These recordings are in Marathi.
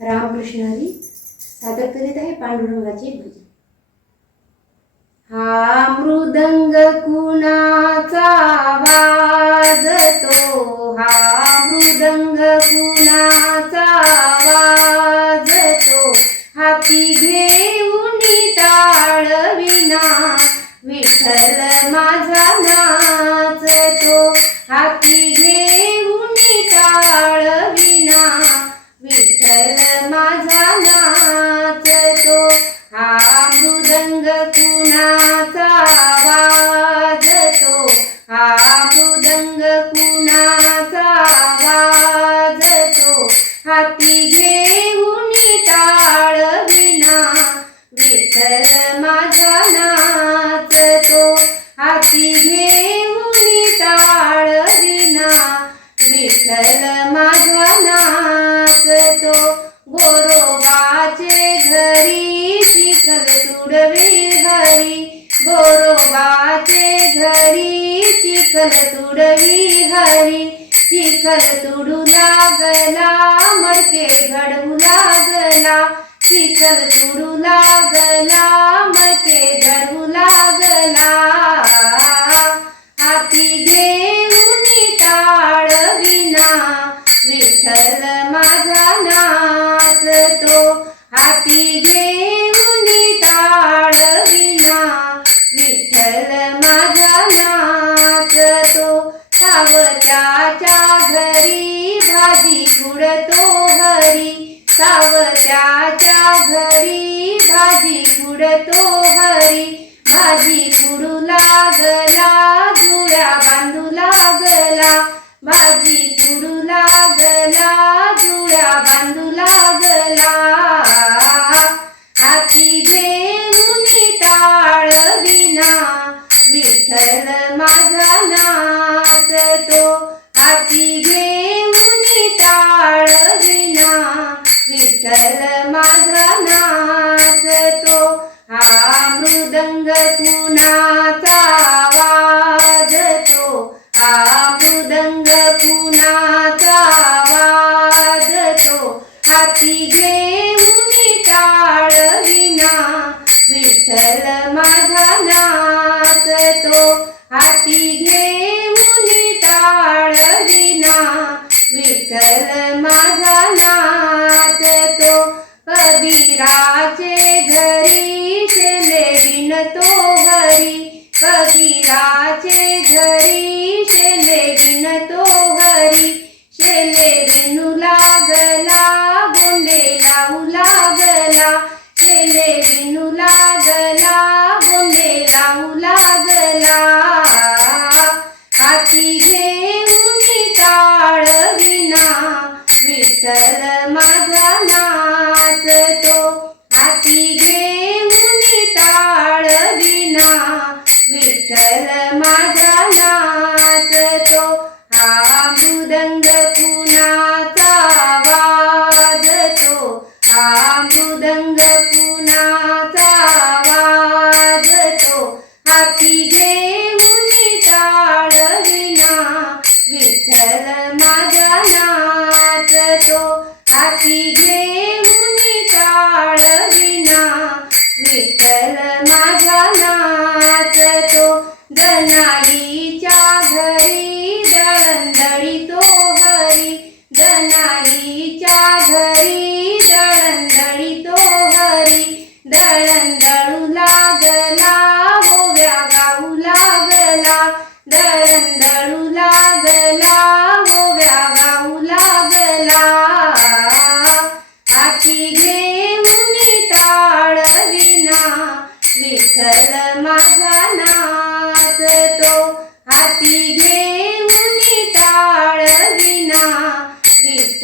रामकृष्णारी सादर करीत आहे पांडुरंगाचे भजन. हा मृदंग कुणाचा वाजतो हा मृदंग कुणा な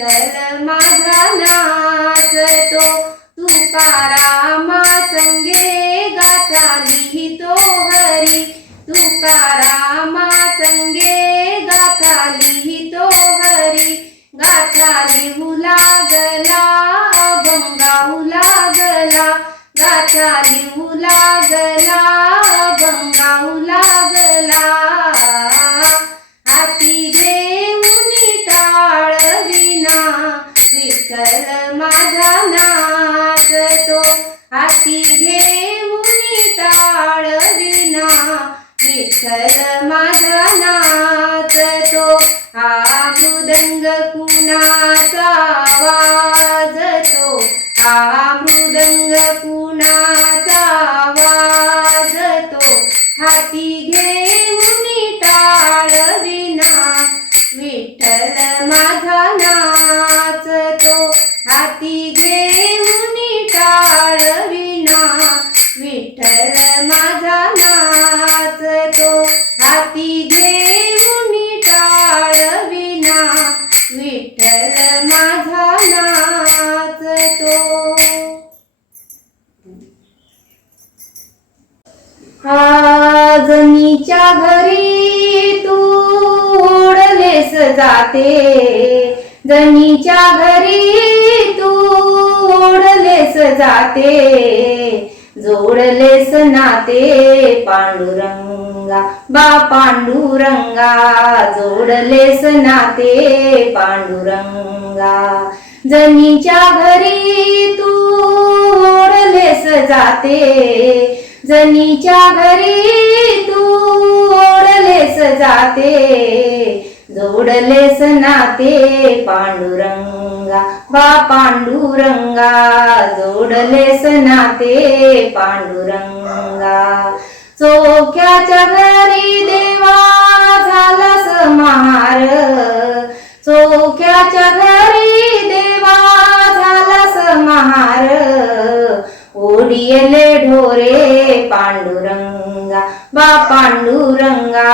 तर माझा नाच तो तुकारामा संगे गाथा लिहितो हरी तुकारामा संगे गाथा लिहितो हरी गाथा लिहू लागला अभंगाऊ लागला. गाथा लिहू लागला हाती घेऊन टाळ विठ्ठल माझा नाच तो. हा मृदंग कुणाचा आवाज हा मृदंग कुणाचा आवाज तो? हाती घेऊन टाळ विना विठ्ठल माझा नाच तो. हाती घे आजनीच्या घरी तू ओढलेस जाते. जनीच्या घरी तू ओढलेस जाते. जोडलेस नाते पांडुरंगा बा पांडुरंगा. जोडलेस नाते पांडुरंगा. जनीच्या घरी तू ओढलेस जाते. जनीच्या घरी तू ओढलेस जाते जोडलेस नाते पांडुरंगा बा पांडुरंगा जोडलेस नाते पांडुरंगा. चोख्याच्या घरी देवा झालास महार चोख्याच्या घरी देवा झालास महार ओडियले ढोरे पांडुरंगा बा पांडुरंगा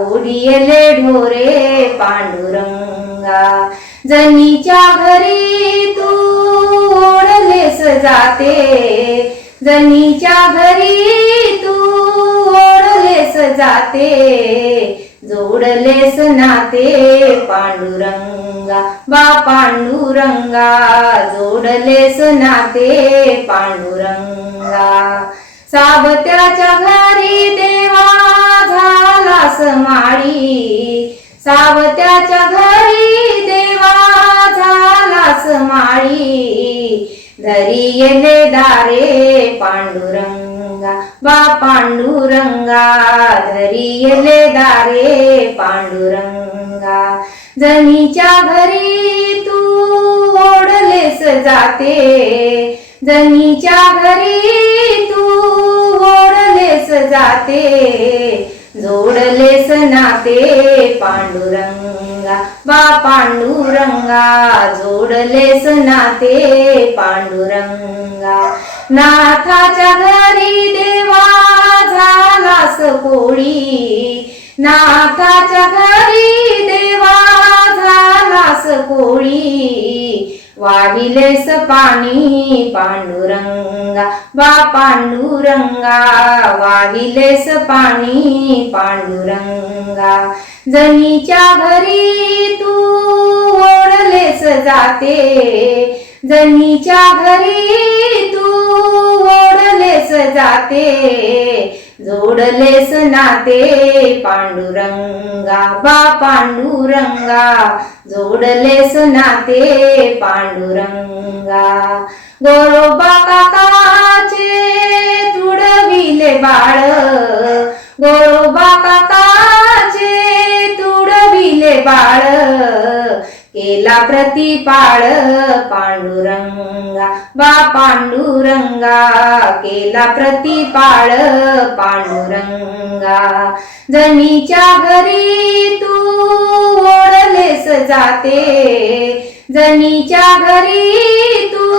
ओडियले ढोरे पांडुरंगा. जनीच्या घरी तू ओढलेस जाते जनीच्या घरी तू ओढलेस जाते. जोडलेस नाते पांडुरंगा बा पांडुरंगा जोडलेस नाते पांडुरंगा सावत्याच्या घरी देवा झालास माळी सावत्याच्या घरी देवा झालास माळी धरी येले दारे पांडुरंगा बा पांडुरंगा धरी येले दारे पांडुरंगा जनीच्या घरी तू ओढलेस जाते जनीच्या घरी तू ओढलेस जाते जोडलेस नाते पांडुरंगा बा पांडुरंगा जोडलेस नाते पांडुरंगा. नाथाच्या घरी देवा झालास कोळी. नाथाच्या घरी देवा झालास कोळी. वाहिलेस पाणी पांडुरंगा बा पांडुरंगा वाहिलेस पाणी पांडुरंगा जनीच्या घरी तू ओढलेस जाते जनीच्या घरी तू ओढलेस जाते जोडलेस नाते पांडुरंगा बा पांडुरंगा जोडलेस नाते पांडुरंगा. गोरोबा काकाचे तुडविले बाळ गोरोबा काकाचे तुडविले बाळ केला प्रतिपाळ पांडुरंगा बा पांडुरंगा. केला प्रतिपाळ पांडुरंगा. जनीच्या घरी तू ओढलेस जाते. जनीच्या घरी तू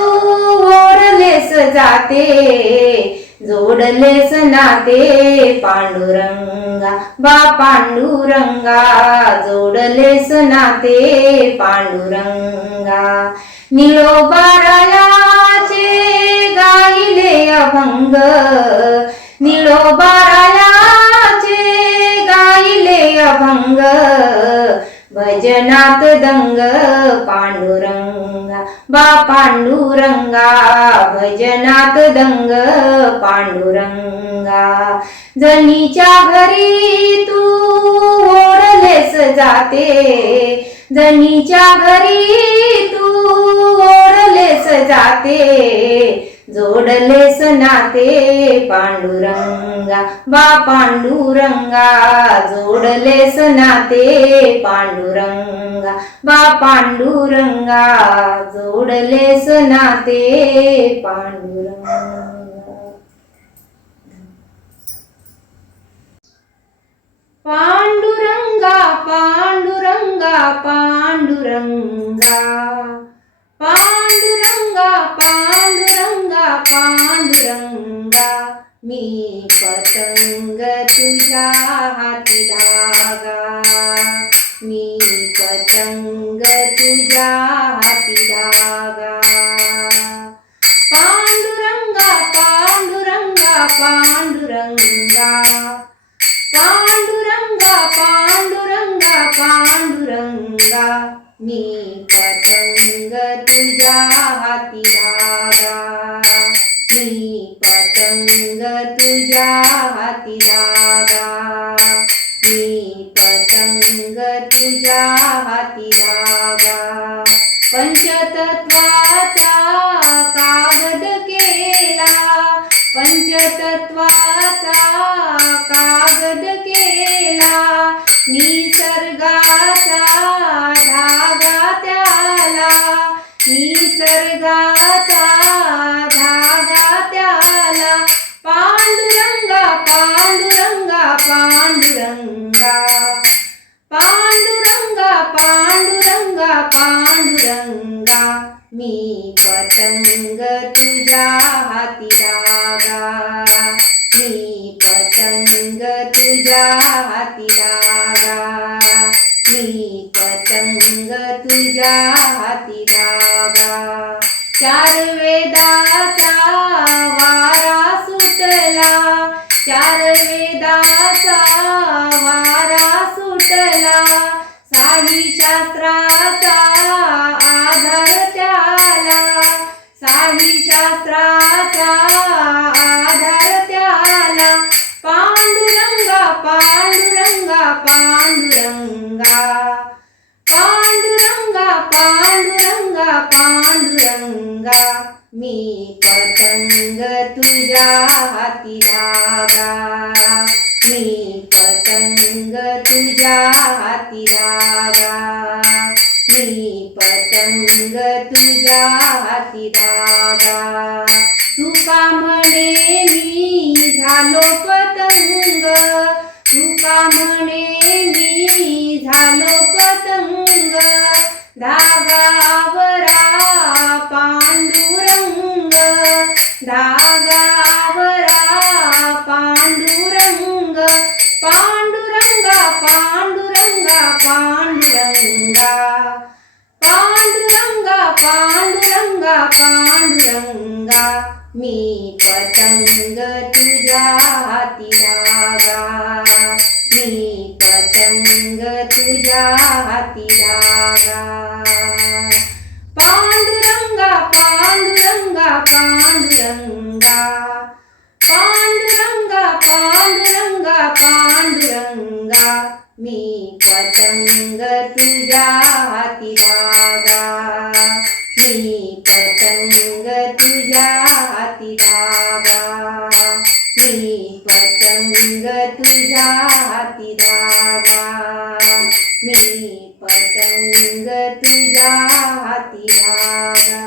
ओढलेस जाते. जोडलेस नाते पांडुरंगा बा पांडुरंगा. जोडलेस नाते पांडुरंगा. निळोबारायाचे गाईले अभंग. निळोबारायाचे गाईले अभंग. भजनात दंग पांडुरंग. बा पांडुरंगा भजनात दंग पांडुरंगा. जनीच्या घरी तू ओढलेस जाते. जनीच्या घरी तू ओढलेस जाते जोडलेस नाते पांडुरंगा बा पांडुरंगा जोडलेस नाते पांडुरंगा बा पांडुरंगा जोडलेस नाते पांडुरंगा. पांडुरंगा पांडुरंगा पांडुरंगा पांडुरंगा पांडुरंगा पांडुरंगा मी पतंग तुझ्या हाती धागा मी पतंग तुझ्या हाती धागा पांडुरंगा पांडुरंगा पांडुरंगा मी पतंग तुझ्या हाती लागा मी पतंग तुझ्या हाती लागा मी पतंग तुझ्या हाती लागा पंचतत्वाचा कागद केला. पंचतत्वाचा कागद केला निसर्गाचा धागा त्याला. निसर्गाचा धागा त्याला. पांडुरंगा पांडुरंगा पांडुरंगा. पांडुरंगा पांडुरंगा पांडुरंगा. मी पतंग तुझ्या हाती लागा. मी पतंग तुझ्या जाती हाती चार वेदाचा वारा सुटला. चार वेदाचा वारा सुटला. साडी शास्त्राचा आधार त्याला. साडी शास्त्राचा आधार त्याला. पांडुरंगा पांडुरंगा पांडुरंगा. पांडुरंगा पांडुरंगा पांडुरंगा मी पतंग तुझ्या हाती धागा मी पतंग तुझ्या हाती धागा मी पतंग तुझ्या हाती धागा तुका म्हणे मी झालो पतंग तुका म्हणे मी झालो धागावरा पांडुरंग धागावरा पांडुरंग पांडुरंगा पांडुरंगा पांडुरंगा पांडुरंगा पांडुरंगा पांडुरंगा मी पतंग तुझ्या हाती धागा मी पतंग तुझ्या पांडुरंगा पांडुरंगा पांडुरंगा पांडुरंगा मी पतंग तुझ्या हाती लागा मी पतंग तुझ्या हाती लागा मी पतंग तुझ्या हाती लागा मी पतंग तुझ्या हाती लागा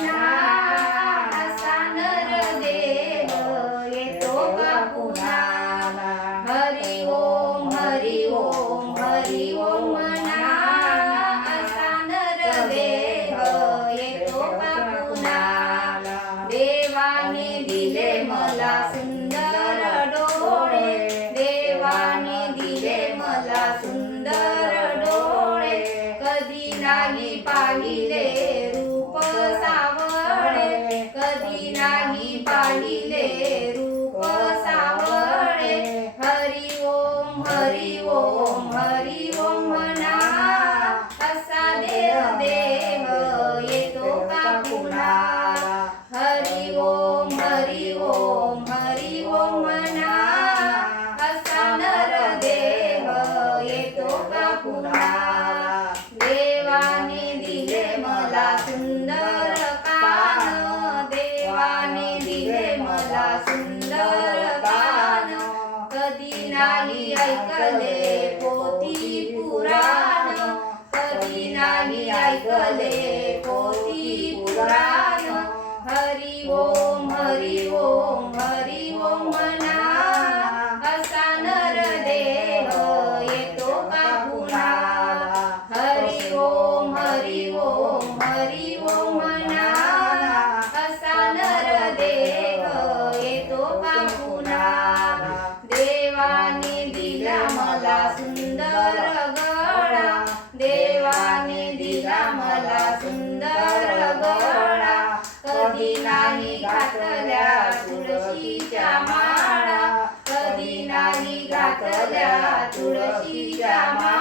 तुळशीच्या माळा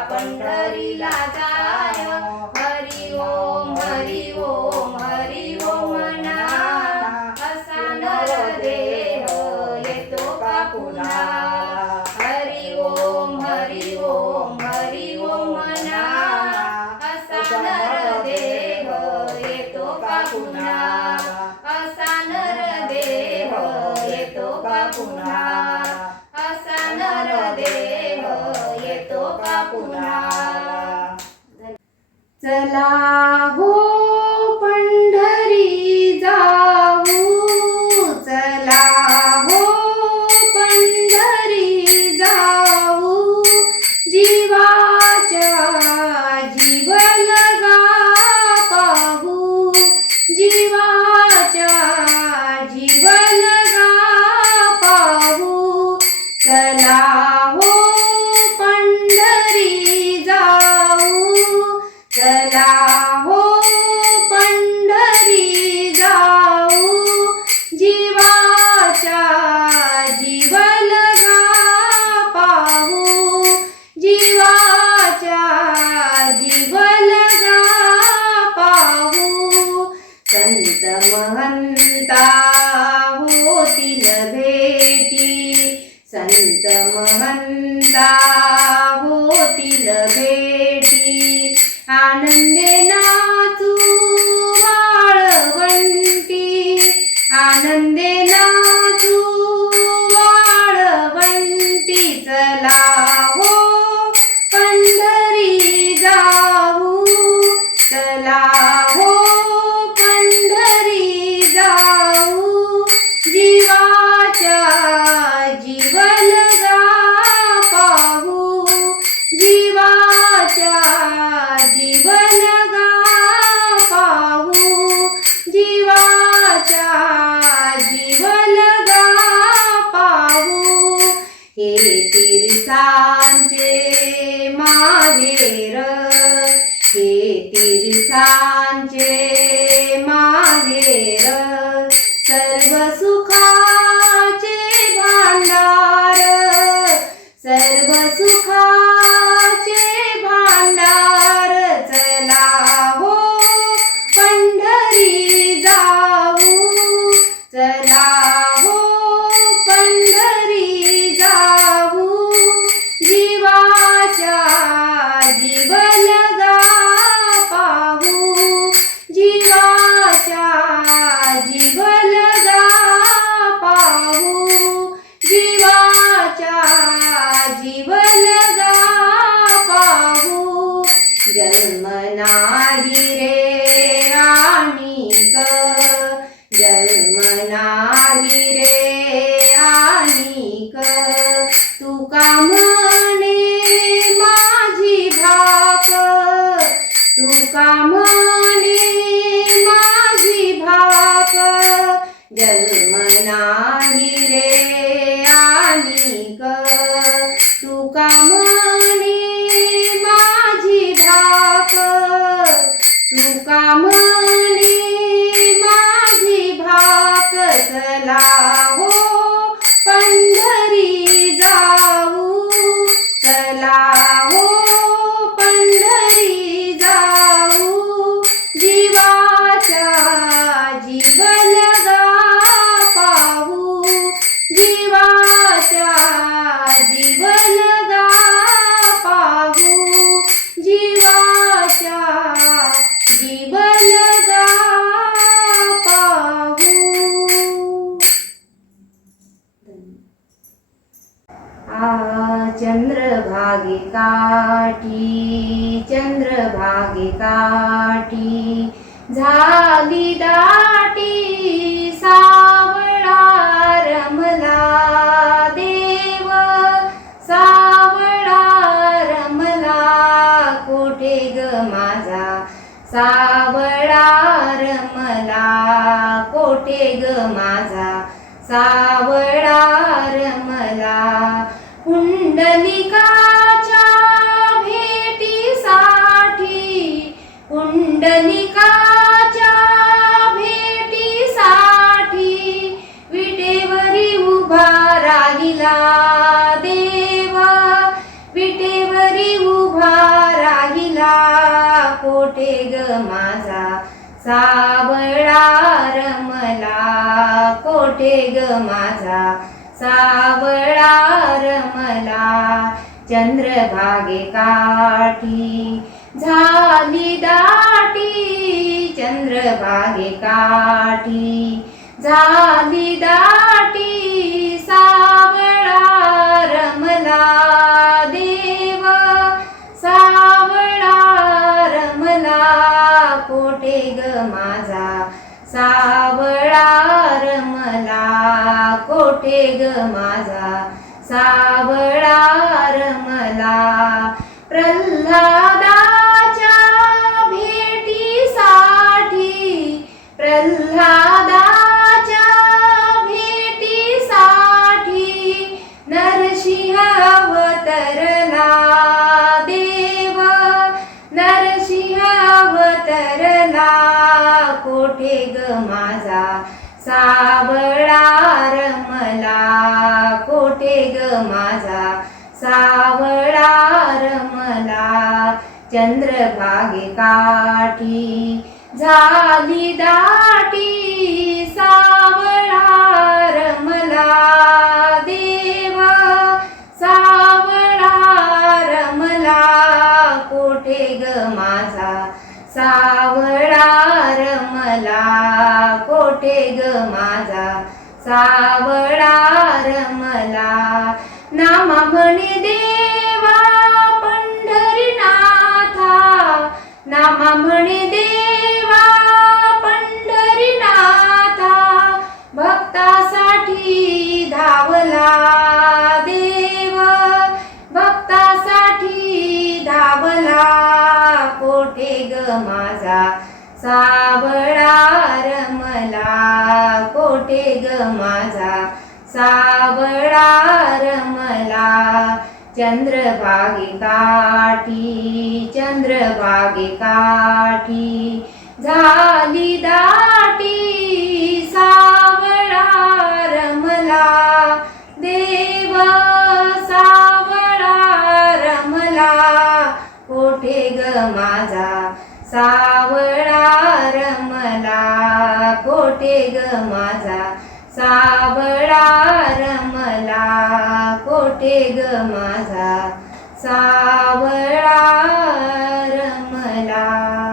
आपण चला हो ನೀರೇ सावळा रमला कोठे ग माझा? सावळा रमला चंद्रभागे काठी. झाली दाटी चंद्रभागे काठी. झाली दाटी सावळा रमला देव. सा कोठे ग माझा? सावळा रमला. कोठे ग माझा? सावळा रमला. प्रल्हादाच्या सावळा रमला चंद्रभागे काठी. झाली दाटी सावळा रमला देवा. सावळा रमला कोठे ग माझा? सावळा रमला कोठे ग माझा? सावळा रमला नामा म्हणे देवा पंढरीनाथा. नामा म्हणे देवा पंढरीनाथा. भक्तासाठी धावला देव. भक्तासाठी धावला कोठे ग माझा? सावळा रमला कोठे ग माझा? सावळा रमला चंद्रभागे काठी चंद्रभागे काठी. झाली दाटी सावळा रमला. देव सावळा रमला. कोठे ग माझा सावळा रमला? कोठे ग माझा सावळा रमला कोठे ग माझा? सावळा रमला